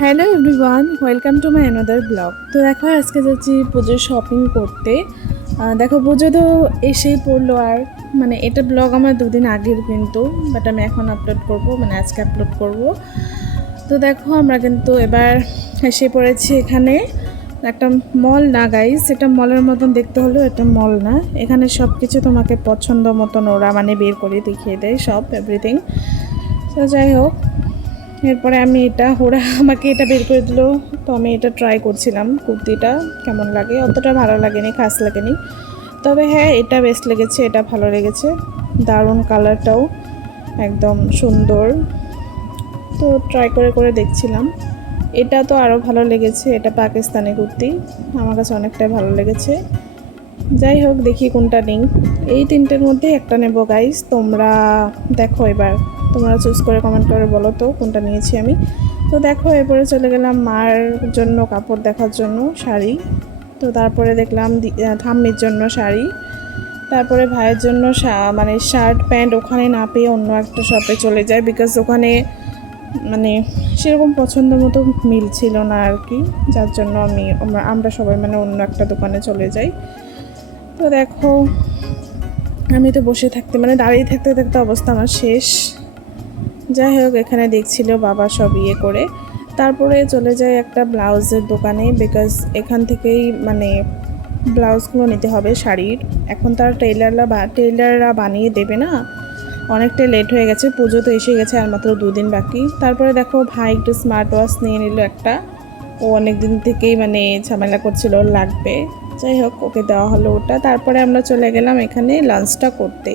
Hello everyone, welcome to my another blog. তো দেখো আজকে যাচ্ছি পুজোর শপিং করতে। দেখো পুজো তো এসেই পড়লো, আর মানে এটা ব্লগ আমার দুদিন আগের কিন্তু, বাট আমি এখন আপলোড করব, মানে আজকে আপলোড করব। তো দেখো আমরা কিন্তু এবার এসে পড়েছি এখানে। একটা মল না গাইস, এটা মলের মতন দেখতে হলেও এটা মল না। এখানে সব কিছু তোমাকে পছন্দ মতন ওরা মানে বের করে দেখিয়ে দেয়, সব এভরিথিং। তো যাই হোক, এরপরে আমি ওরা আমাকে এটা বের করে দিল। তো আমি এটা ট্রাই করছিলাম, কুর্তিটা কেমন লাগে। অতটা ভালো লাগেনি, খাস লাগেনি, তবে হ্যাঁ এটা বেস্ট লেগেছে, এটা ভালো লেগেছে। দারুণ, কালারটাও একদম সুন্দর। তো ট্রাই করে করে দেখছিলাম। এটা তো আরও ভালো লেগেছে, এটা পাকিস্তানি কুর্তি, আমার কাছে অনেকটাই ভালো লেগেছে। যাই হোক, দেখি কোনটা নিই। এই তিনটের মধ্যে একটা নেব গাইস। তোমরা দেখো, এবার তোমরা চুজ করে কমেন্ট করে বলো তো কোনটা নিয়েছি আমি। তো দেখো, এরপরে চলে গেলাম মার জন্য কাপড় দেখার জন্য, শাড়ি। তো তারপরে দেখলাম ঠাম্মির জন্য শাড়ি। তারপরে ভাইয়ের জন্য মানে শার্ট প্যান্ট ওখানে না পেয়ে অন্য একটা শপে চলে যায়, বিকজ ওখানে মানে সেরকম পছন্দ মতো মিলছিল না আর কি, যার জন্য আমরা সবাই মানে অন্য একটা দোকানে চলে যাই। তো দেখো, আমি তো বসে থাকতে মানে দাঁড়িয়ে থাকতে থাকতে অবস্থা আমার শেষ। যাই হোক, এখানে দেখছিল বাবা সব ইয়ে করে। তারপরে চলে যায় একটা ব্লাউজের দোকানে, বিকজ এখান থেকেই মানে ব্লাউজগুলো নিতে হবে শাড়ির। এখন তার টেইলাররা বানিয়ে দেবে না, অনেকটা লেট হয়ে গেছে, পুজো তো এসে গেছে, আর মাত্র 2 দিন বাকি। তারপরে দেখো ভাই একটু স্মার্ট ওয়াচ নিয়ে নিল একটা। ও অনেক দিন থেকেই মানে ঝামেলা করছিল ওর লাগবে। যাই হোক, ওকে দেওয়া হলো ওটা। তারপরে আমরা চলে গেলাম এখানে লাঞ্চটা করতে।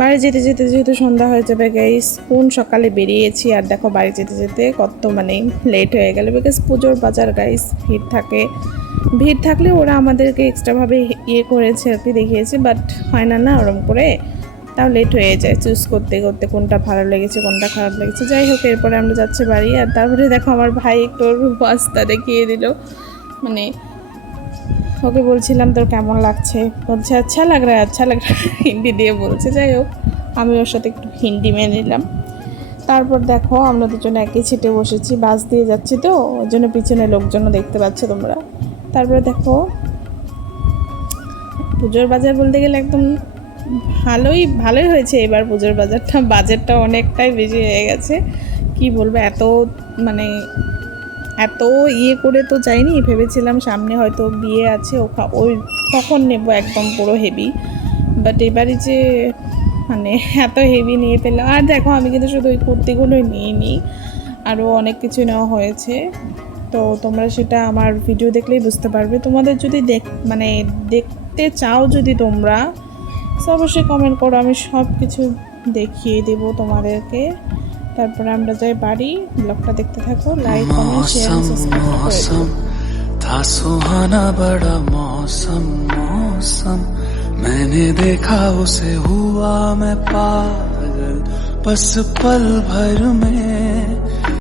বাড়ি যেতে যেতে যেহেতু সন্ধ্যা হয়ে যাবে গাইস, কোন সকালে বেরিয়েছি, আর দেখো বাড়ি যেতে যেতে কত মানে লেট হয়ে গেল, বিকজ পুজোর বাজার গাইস, ভিড় থাকে। ভিড় থাকলে ওরা আমাদেরকে এক্সট্রাভাবে ইয়ে করেছে আর কি, দেখিয়েছে, বাট হয় না না ওরম করে, তাও লেট হয়ে যায় চুজ করতে করতে কোনটা ভালো লেগেছে কোনটা খারাপ লেগেছে। যাই হোক, এরপরে আমরা যাচ্ছি বাড়ি। আর তারপরে দেখো আমার ভাই একটু পাস্তা দেখিয়ে দিল, মানে ওকে বলছিলাম তোর কেমন লাগছে, বলছে আচ্ছা লাগ রা আচ্ছা লাগ রা, হিন্দি দিয়ে বলছে। যাই হোক, আমি ওর সাথে একটু হিন্দি মেনে নিলাম। তারপর দেখো আমরা দুজনে একই সিটে বসেছি, বাস দিয়ে যাচ্ছি তো ওই জন্য পিছনে লোকজনও দেখতে পাচ্ছ তোমরা। তারপরে দেখো, পুজোর বাজার বলতে গেলে একদম ভালোই হয়েছে এবার পুজোর বাজেটটা অনেকটাই বেশি হয়ে গেছে। কি বলবো, মানে এত ইয়ে করে তো যাইনি, ভেবেছিলাম সামনে হয়তো বিয়ে আছে ওই তখন নেব একদম পুরো হেভি, বাট এবারে যে মানে এত হেভি নিয়ে পেলাম। আর দেখো, আমি কিন্তু শুধু ওই কুর্তিগুলোই নিই, আরও অনেক কিছু নেওয়া হয়েছে। তো তোমরা সেটা আমার ভিডিও দেখলেই বুঝতে পারবে। তোমাদের যদি মানে দেখতে চাও যদি তোমরা, অবশ্যই কমেন্ট করো, আমি সব কিছু দেখিয়ে দেবো তোমাদেরকে। তারপরে আমরা যাই বাড়ি। ব্লগটা দেখতে থাকো, লাইক কমেন্ট শেয়ার সাবস্ক্রাইব করে দিও। था सुहाना बड़ा मौसम मौसम, मैंने देखा उसे हुआ मैं पागल, बस पल भर में